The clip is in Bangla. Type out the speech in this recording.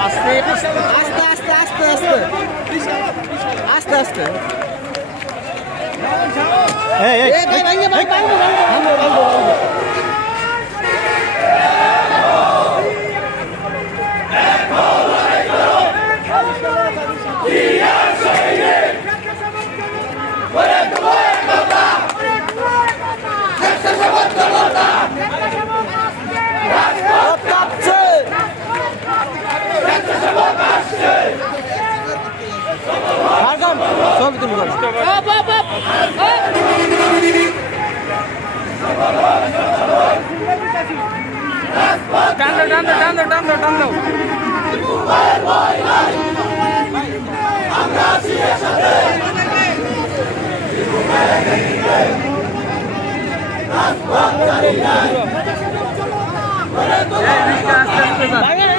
আস্তে আস্তে আস্তে আস্তে আস্তে আস্তে সব তুমি করো টান দাও টান দাও টান দাও টান দাও আমরা আছি একসাথে রাজপথ চালিয়ে